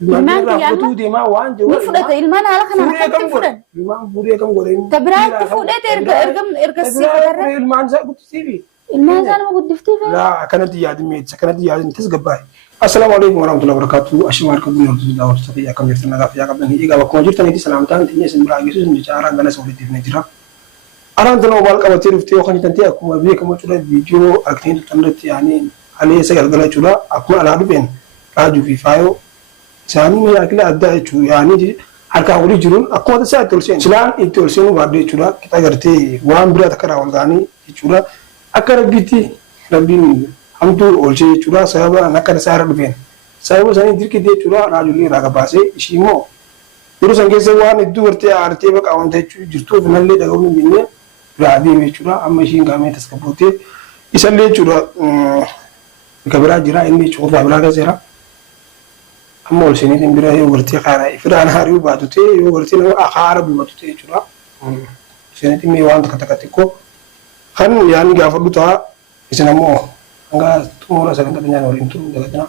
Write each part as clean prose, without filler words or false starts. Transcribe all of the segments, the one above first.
ilmaan raafatu deemaa waan jiru ni fudhata ilmaan haala kanaan akkatti fudhan ilmaan fuudhee kam godheen tabiraatti fudhate erga sifatarra ilmaan isaa guddisiifi ilmaan isaa nama guddiftuuf laa kanatti yaadimeet kanatti yaadintis gabbaay assalamu alaykum warahmatullahi wabarakatuh ashmaar kabun yortu daawar safiya kam jirtan nagaa fiya qabdan hiiga bakkuma jirtanitti salaamtaan tinye sin biraa geessu sin jaaraa gana sawliitiif ne jira araan tanoo maal qabatee dhuftee kan jirtan ta'e akkuma beekamu cuudha viidiyoo arkitiin tanatti yaani halee sagalgala cuudha akkuma alaa dhufeen raajuu fi faayoo isaanii miyaakila addaa jechuudha yaani harkaa olii jiruun akkuma tasaa itti olseen silaan itti olseen baaduu jechuudha qixa gartee waan biraa takka raa walgaanii jechuudha akka rabbiitti rabbiin hamtuu olchee jechuudha sababa akka tasaa irra dhufeen sababa isaanii dirqitee jechuudha raajuullee irraa gabaasee ishii immoo yeroo san keessa waan hedduu gartee aartee baqa wanta jechuudha jirtuuf nallee dhaga'uu hin jennee biraa adeeme jechuudha amma ishiin qaamee tasgabbootee isallee jechuudha bika biraa jira inni cuufaa biraa keessa amma ol seeneetiin bira yoo gartee kaara ifiraan hariu baatute yoo gartee nama akaara buufatute jechuudha seeneetiin mee waan takka xiqqoo kan yaani gaafadhu ta'a isin ammoo hanga xumura sagantaa nyaan waliin turu dagatina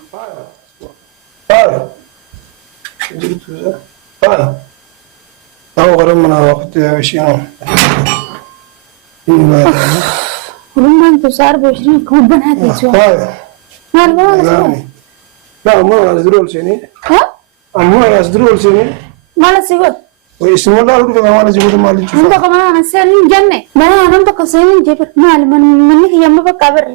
gara mana waqti ishino kulummaan tusaar booshin kubban haati maal maal لا ما أزدرول سني ها؟ ما أزدرول سني ما لا سيقول واسم الله أقول لك أنا زبون مالي أنت كمان أنا سالين جنة ما أنا أنت كسالين جبر مال من هي ما بكبر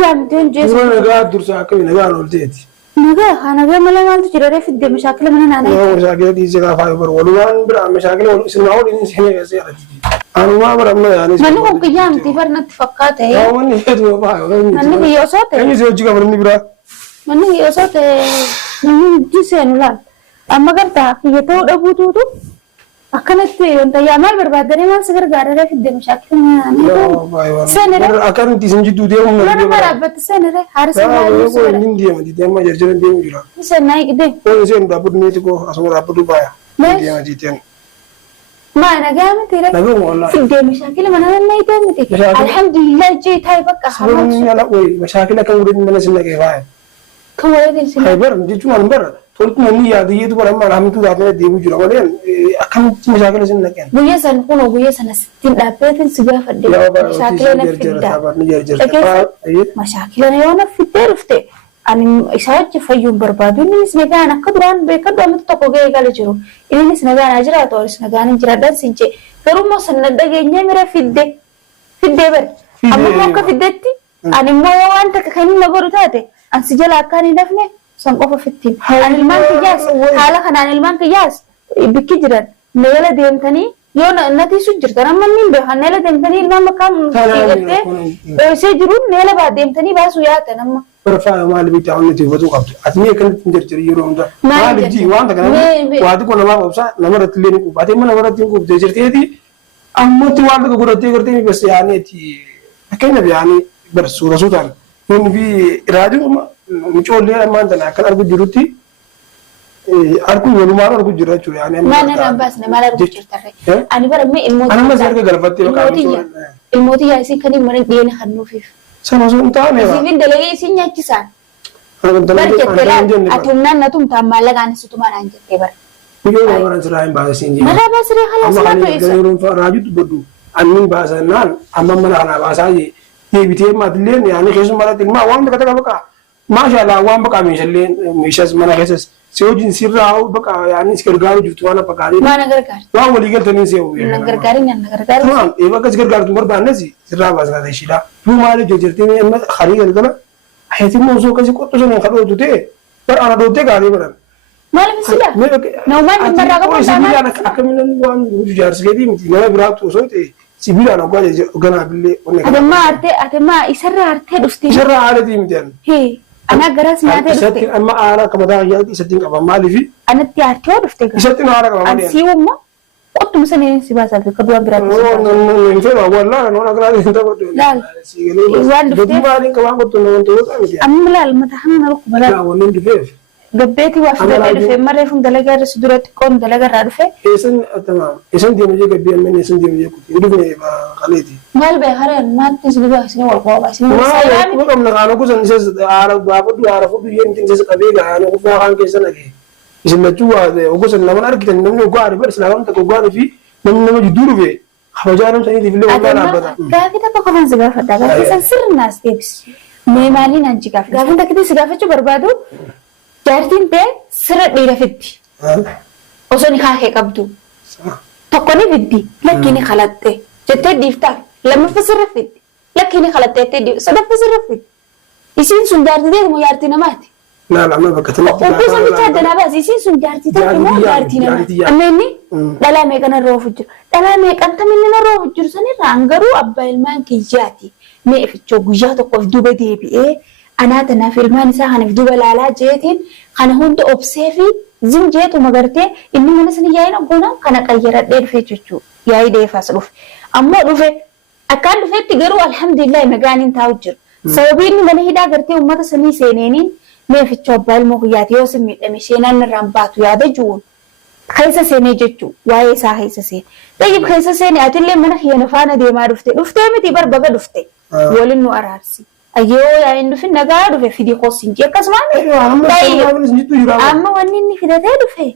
يام دين جيس أنا قاعد درس أكمل نقال ولدتي نقال أنا قاعد ملا مال تجري في الدم مشاكل من أنا مشاكل دي زكاة فايبر ولوان برا مشاكل اسم الله أقول إني سهل يصير أنا ما برا ما يعني من هو قيام تفر نتفقات هي من هو باي من هي صوت أنا زوجي كمان برا من هي صوت من جسين ولا أما قرطة هي تود أبو تودو أكنت أنت يا مال بربادري ما سكر قارة في الدم مشاكل من أنا سنة أكان تيجي جدودي هم أنا ما ربط سنة حارس الله يقول إن دي ما دي ما يرجعون دي مجرا سنة كده هو زين رابط ميتكو أسمع رابط بايا دي ما جيتين ما أنا قامت ترى في الدم مشاكل من أنا ما يتمتي الحمد لله جيت هاي بقى خلاص لا وي مشاكل كم ورد من السنة كيفاية كويس خيبر دي شو أنبر تقولت مني يا دي يدور أما رحمة الله تعالى دي بيجرا ولين أكم مشاكل سنة كان بويا سنكون وبويا سنة 60 دابتين سجى فدي مشاكلنا في الدم مشاكلنا يونا في الدرفته أنا إسحاق فيوم بربادو نيس نجانا كدران بكدر متتوقع قال جرو إني نيس نجانا أجرا تورس نجانا جرادان سينجي كروم سنة دقيقة مرة في الدبر أما موقع في الدتي أنا ما وانت كخني نقول تاتي أن سجل أكاني دفنه سنقف في التين أنا المان كياس حالا خنا أنا المان كياس بكجرا نيلا ديم تاني يوم نتي سجر ترى من مين به نيلا ديم تاني المان مكان كيرته سجرون نيلا بعد ديم تاني بس وياه تنام برفع ما اللي بيتعاون تيجي قبض أثنيء كنت تنتظر يوم ده ما بيجي وانت كنا وادي كنا ما بوسا نمرة تلين وبعدين ما نمرة تين كوب تجرتي دي أما توارد كقولتي كرتي بس يعني تي كأنه يعني بس ورسولان من في راديو مشغول ليه ما عندنا كان أرجو جروتي أرجو ولما أرجو جرات شو يعني ما أنا بس ما أرجو جرتها أنا برا ما الموت أنا ما زرق قلبتي الموت يا سين كني مرة دين خنو فيه sama suntaan ya. Sivin dalagi isinya kisan. Berketelan atumna natum tamala kan situman anjir kebar. Video orang serahin bahasa sini. Mana bahasa dia halas apa itu? Kalau orang raju tu bodoh. Anin bahasa nan, amma mana ana bahasa je. Ye bitir madlen ya, ni kesu mana tilma, wang berkata apa? Masya Allah, wang baka misal mana kesus. Sejujin sirrau baka ya ni sekarang jutu mana pakari. Mana gergar? Wang boleh kita ni sewu. Gergarin yang gergar. Tuhan, eva kas gergar tu berban nasi. Sirrau bahasa ada sila. Tu malu jojerti ni emma khari gergar. Ayat ini musuh kasi kau tu sana kalau tu deh. Per anak tu deh kali beran. Malam sila. Nauman mereka pun sama. Akan minum wang jujar sekali mesti. Nama berat tu so teh. Sibila anak gua je gana beli. Ada ma isarra arte dusti. Isarra arte mungkin. Hei. أنا جرس ما أدري. أما أنا كمدار يالتي ستين أبغى مالي في. أنا تيارتي أدري. ستين أنا كمان. أنا سيوم ما. قط مثلاً سبعة سالفة كدوا برات. نفهم والله أنا كلا أنت قلت. لا. يوان دفتي. ما أدري كمان قلت إنه أنت قلت. أمم لا المتحمل أروح بلا. لا ونين دفيف. قبيتي وافدة ألفة مرة فم دلقة رسدورات كون دلقة رادفة. إيشن تمام. إيشن دي مجيء قبيل من إيشن دي مجيء كتير. يدوبني خليتي. مال بهارين ما تنسي بس والله بس. ما كم نقانو كوسن نسيس عارف بابو دو عارفو دو ين تنسي قبيل يعني وفوا كان كيسن لكي. isin lachuu ogosa naman argitan namni ogaa ariifaa islaamaan takka ogaa fi namni nama jidduu dhufe kabajaa nam saniitiif illee waggaa dhaabbata. Gaafii takka qofaan si gaafadha. Gaafii san sirnaas deebisi. Mee maaliin anji gaafii? Gaafii takkitii si gaafachuu barbaadu jaartiin ta'e sirra dhiira fiddi. Osoo ni kaakee qabdu. Tokko ni fiddi. Lakki ni khalatte. Jettee dhiiftaaf. Lammaffaa sirra fiddi. Lakki ni khalatte jettee dhiifta. Sadaffaa sirra fiddi. Isiin sun jaartii ta'e moo jaartii namaati? Lama bakka tanatti. Obbo Samicha addanaa baasi. Isiin sun jaartii ta'e moo jaartii namaati? Amma inni dhalaa meeqan irra oofu jiru. Dhalaa meeqan taminni irra oofu jiru sanirraan garuu abbaa ilmaan kiyyaati. Mee ifichoo guyyaa tokkoof duuba deebi'ee anaa tanaaf ilmaan isaa kanaaf duuba laalaa jeetiin kana hunda obsee fi zim jeetu magartee inni mana sani yaa'in obboonaan kana qayyaradhee dhufee jechuudha. Yaa'ii deefaas dhufe. Ammoo dhufe akkaan dhufeetti garuu alhamdulillah nagaaniin taa'u jira. Sababii inni mana hidhaa gartee uummata sanii seeneeniin mee ifichoo abbaa ilmoo kiyyaati yoo sin miidhame seenaan irraan baatu yaada ju'uun. Keessa seenee jechuun waa'ee isaa keessa seene. Tayyib keessa seene atillee mana kiyya faana deemaa dhufte. Dhuftee miti barbaga dhufte. Waliin nu araarsi. Ayyoo yaa'in dhufin nagaa dhufe fidii qoosiin jee akkasumaan. Amma wanni inni fidatee dhufe.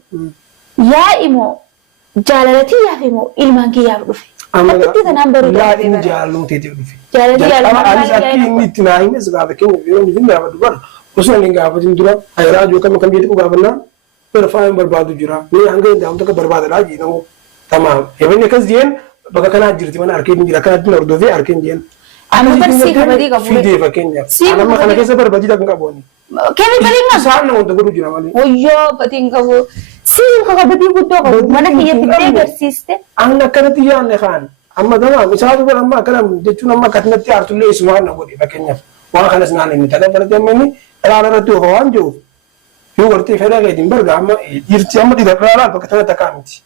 Yaa'i moo jaalalatii yaafe moo ilmaan kiyyaaf dhufe. Akkatti tanaan baruu danda'e. Yaa'in jaalalluuteetiif dhufe. Jaalaltii jaalalluuteetiif dhufe. Akka inni itti naa himes gaafa kennu yoo inni hin gaafatu bara. Osoo inni gaafatin dura ayiraajuu kam jedhu gaafannaan. Berfaan barbaadu jira. Ni hanga daamta ka barbaadadha jedhamu. Tamam. Ebene akkas jeen bakka kanaa jirti mana arkeen jira. Kanatti na hordofee arkeen jeen. Amma barsi kabadii qabu. Fidee fakkeenyaaf. Amma kana keessa barbaadida kan qabu. Kemi badii qabu. Isaan nama wanta godhu jira malee. Wayyoo badii qabu. Siin kabadii guddoo qabu. Mana kiyya fidee agarsiiste. Amma akkanatti yaanne kaan. Amma tamam. Isaatu bara amma akkana jechuun amma akkanatti aartullee isumaan na godhe fakkeenyaaf. Waan kanas naan inni ta'a barate amma inni alaala irratti ofa waan jiruuf. Yoo gartee fedha keetiin barga amma dhiirti amma dhiirraa bakka tanatti akka miti.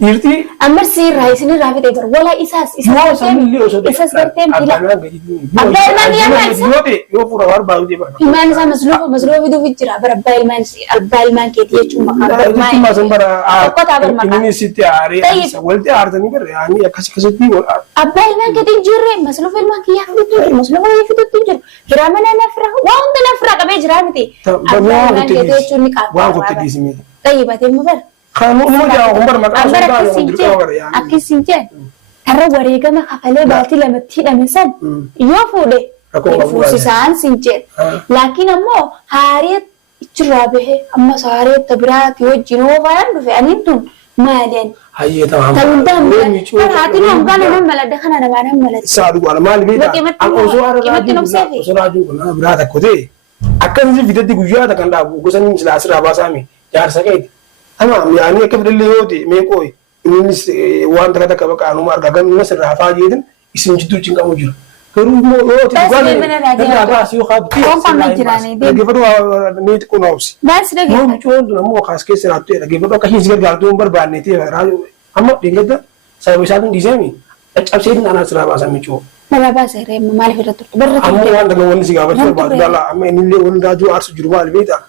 Dhiirti amma sirraa isinirraa fidee bara wala isaas isas gartee mila abbaa ilmaan yaamaa isa yoo fuudha barbaadu dee barbaadu. Ilmaan isaa masluufa fiduuf jira bara abbaa ilmaan keetii jechuun maqaa tokkotaa bar maqaa. Inni sitti aaree walti aartanii barre yaanii akkasitti abbaa ilmaan keetiin jirre masluufa ilmaan kiyyaa fidutti masluufa kiyyaa fidutti jiru jira mana nafra waan hunda nafra qabee jira miti abbaa ilmaan keetii jechuun ni qaba. Waan kutti dhiisime. Xayyibatee mu bara. Kan umudaa umbar maqaa akkasiin jeen tarra wareegama kafalee baatii lamatti hidhame san yoo fuudhe fuusisaan sin jeen laakiin ammoo haaree ichirraa bahe ammas haaree tabiraati wajjin oofaan dhufe aniin tun maaliin ta'uudhaan haatiin hangaan nama maladda kana namaan hin maladda. Saadu waan maal beektaa an osoo raajuu kun biraa takko ta'e akkasii fidatti guyyaa takkan dhaabu gosa inni silaasirraa baasaame jaarsa keeti. Ama yaani akka fidallee yoo ta'e meeqooyi innis waan takka takka bakka anuma argaa gamni nas irraa hafaa jeetin isin jidduu cinqamu jira. Garuu immoo yoo ta'e dhugaan baasii yoo haabti dhaggeeffatu meeti kunuunsi. Yoo mucoon dura immoo kaas keessa raattu dhaggeeffatu akka hin si gargaartuu hin barbaanne ta'e amma dhingata sababa isaatiin dhiiseemi caccabseetiin anaas irraa baasan micoo. Mala baasee reemma maaliif irra turte barra turte. Amma waan daga wanni si gaafachuu barbaadu dhala amma innillee wanni raajuu aarsu jiru maal beektaa?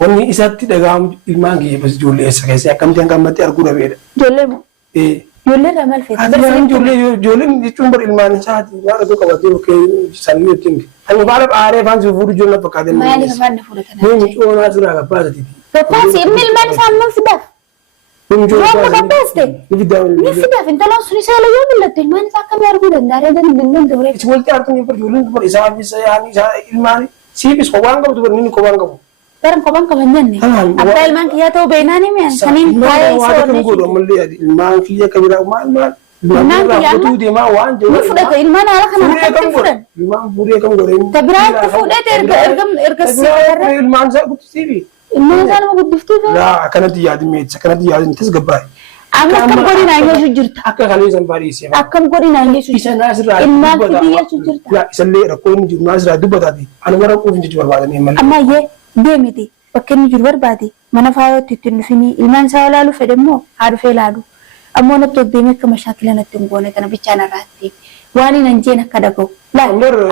Wanni isatti dhagahamu ilmaan kiyya bas ijoollee eessa keessaa akkamitti hangamatti arguu dhabeedha. Ijoollee moo? Ijoollee irraa maal feetu? Ijoolleen jechuun bara ilmaan isaati waan dhagoo qabatee bukkee sanii ittiin. Ani baala aaree afaan si fuudhu ijoollee fakkaatee. Maaliif afaan fuudha kanaa? Mee mucoo naas irraa gabbaasati. Gabbaasi inni ilmaan isaa amma fidaaf. Yoo gabbaaste ni fidaaf intalaan sun isaa yoo mul'atte ilmaan isaa akkamii arguu danda'a reedan dandeen dabalee. Itti walitti aartuun yoo ijoolleen dubara isaaf isa yaani isaa ilmaan siifis kophaan qabu dubara inni kophaan qabu. Barang kopang kabanyan Apa ilman kia tahu benani mian sanin kaya soalnya. Guru melihat ilman kia kebira mal. Ilman kia tu dia mau wan. Ni fuda ke ilman ala kan kamu fudan. Ilman buri kamu goreng. Kebira tu fuda erga sih. Ilman saya butuh TV. Ilman saya mau butuh TV. Lah karena dia di meja karena dia di tes gebai. Akam kori nanya sujurta. Akka kali sambari sih. Akam kori nanya sujurta. Isa nasra. Ilman dia sujurta. Ya isalle rakon jur nasra duba tadi. Anu orang kau finji jual badan ilman. Amma ye deemiti bakka inni jiru barbaade mana faayootti ittiin dhufini ilmaan isaa ilaalu fedhammoo haa dhufee ilaalu ammoo natti deemee akka mashaakila natti hin goone kana bichaan irraatti waan hin jeen akka dhaga'u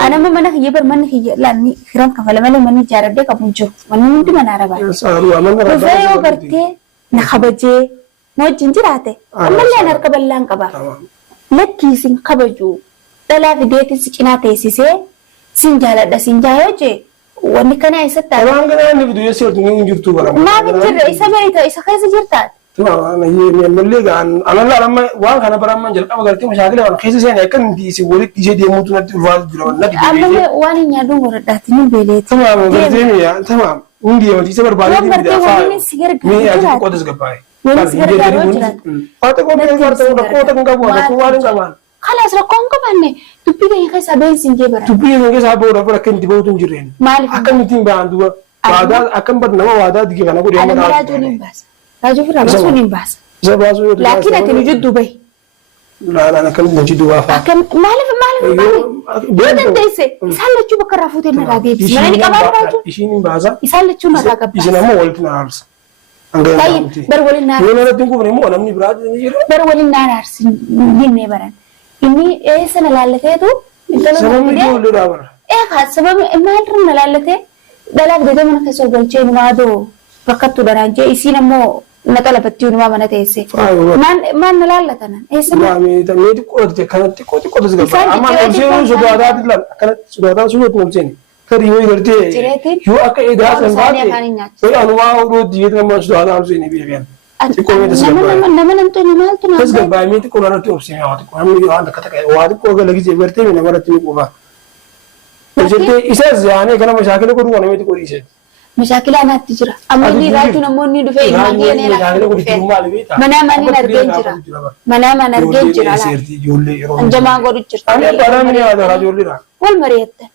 anama mana kiyya bar manni kiyya laanni firan kafala malee manni ijaaradhee qabu hin jiru manni hundi mana arabaa dhufee yoo gartee na kabajee na wajjin jiraate ammallee an harka bal'aan qaba lakkii sin kabaju dhalaa fideetiin si cinaa teessisee sin jaaladha sin jaayoo jee wanni kana eessatti argaa? Waan kana inni biduu yeessee wajjin hin jirtu bara. Maaf hin jirre isa beeyta isa keessa jirtaan. Mallee gaan analla amma waan kana bara amma jalqaba galtee mashaakila waan keessa seenaa akka inni si walitti ishee deemuutu natti ulfaatu jira waan natti deebi'ee. Amma waan hin yaaduu moradhaatti ni beeleeti. Tamaam gartee mi'a tamaam hundi yoo isa barbaadee ni midhaa ni yaadu qotas gabbaa'e. Wani si gargaaru jira. Faata qoota qoota kan qabu waan waan qaban. Khalas rakkoon qabanne dubbii keenya keessa beesin jee bara. Dubbii keenya keessa boora bara kan itti bootu hin jirreen. Maaliif? Akkamitti ba'an duuba waadaa akkam bad nama waadaa digi kana godhee mana. Ana raajuu ni baasa. Raajuu fira baasuu ni baasa. Isa baasuu yoo. Laakiin ati nu jiddu bahi. Laalaan akkamitti nu jiddu baafa. Akkam maaliif yoo dandeesse isaan lachuu bakka irraa fuutee narraa deebisi. Mana ni qabaa raajuu. Ishiin hin baasa. Isaan lachuu narraa qabbaasa. Isin ammoo walitti na aarsa. Bar waliin naa. Yoo narratti hin kufne immoo namni biraa ni jira. Bar waliin naa aarsi dinnee baran. Inni sana laallateetu sababni ijoollee dhaabara. Sababni maalirra na laallatee dhalaaf deetee mana keessa galchee numaa doo bakkattu dharaan jee isiin ammoo na xalabattii numaa mana teesse. Maan na laallatanan? Mee xiqqoo kanatti xiqqoo tasgabaa. Amma olseen sodaataa dilan akkanatti sodaataa suutu olseen. Kari yoo gartee yoo akka eedaa san baate yoo anumaa odoo diyeet nama sodaataa olseen beekan. Nama namtoonni maaltu nama tasgabaa mee xiqqoo irratti obsee haa xiqqoo namni waan akka ta'e waa xiqqoo gala gisee gartee nama irratti ni quba. Hojjetee isas yaanee kana mashaakila godhuu nama xiqqoo dhiisee. Mashaakila anaatti jira. Amma inni raajuu namoonni dhufee ilmaan geenee laata. Manaa maniin argeen jira. Manaa man argeen jira laata. Anjamaa godhu jirta. Ani baala mini yaada raajolidha. Wal mari'attan.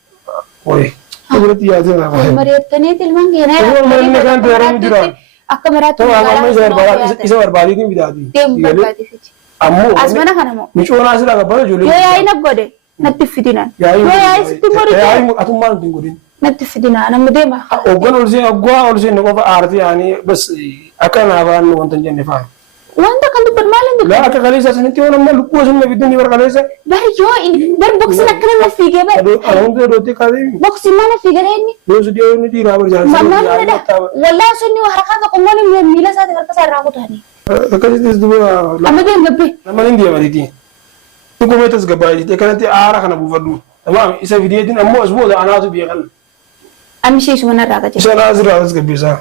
Oye. Walitti yaadee naa wal mari'attaniiti ilmaan geenee laata. Wal mari'attan kan deeran jira. Akka maraatti isa barbaadee bitaati. Deemu barbaadee. Ammoo as mana kana moo. Micoonaa sila gabbata ijoollee. Yoo yaa'i na godhe natti fidinaan. Yoo yaa'i sitti godhe. Yaa'i atummaan nuti hin godhin. Natti fidinaan amma deema. Oggan olseen qofa aartii yaanii bas akka naafaan wanta hin jenne fa'a. Wanta kan dubbatu maal hin dubbatu? Akka kaleessa sanitti yoo namni lubbuu sun bidduun bar kaleessa. Bar yoo bar boksiin akkana na fiigee bar. Hundi dootti kaasee. Boksiin maal na fiigee inni? Yoo si dhiyoo inni dhiiraa bar jaallatanii. Mammaan dha. Wallaa sunni harkaan tokko immoo miila isaati harka isaa irraa kutanii. Akkasittis duuba. Amma deem gabbee. Nama hin deemaniiti. Dhukkubee tasgabbaa jirti kanatti aara kana buufadhu. Tamaam isa fideetiin ammoo as booda anaatu beekan. Amishee ishuma narraa qajeelcha. Isa naasirraa tasgabbeessaa.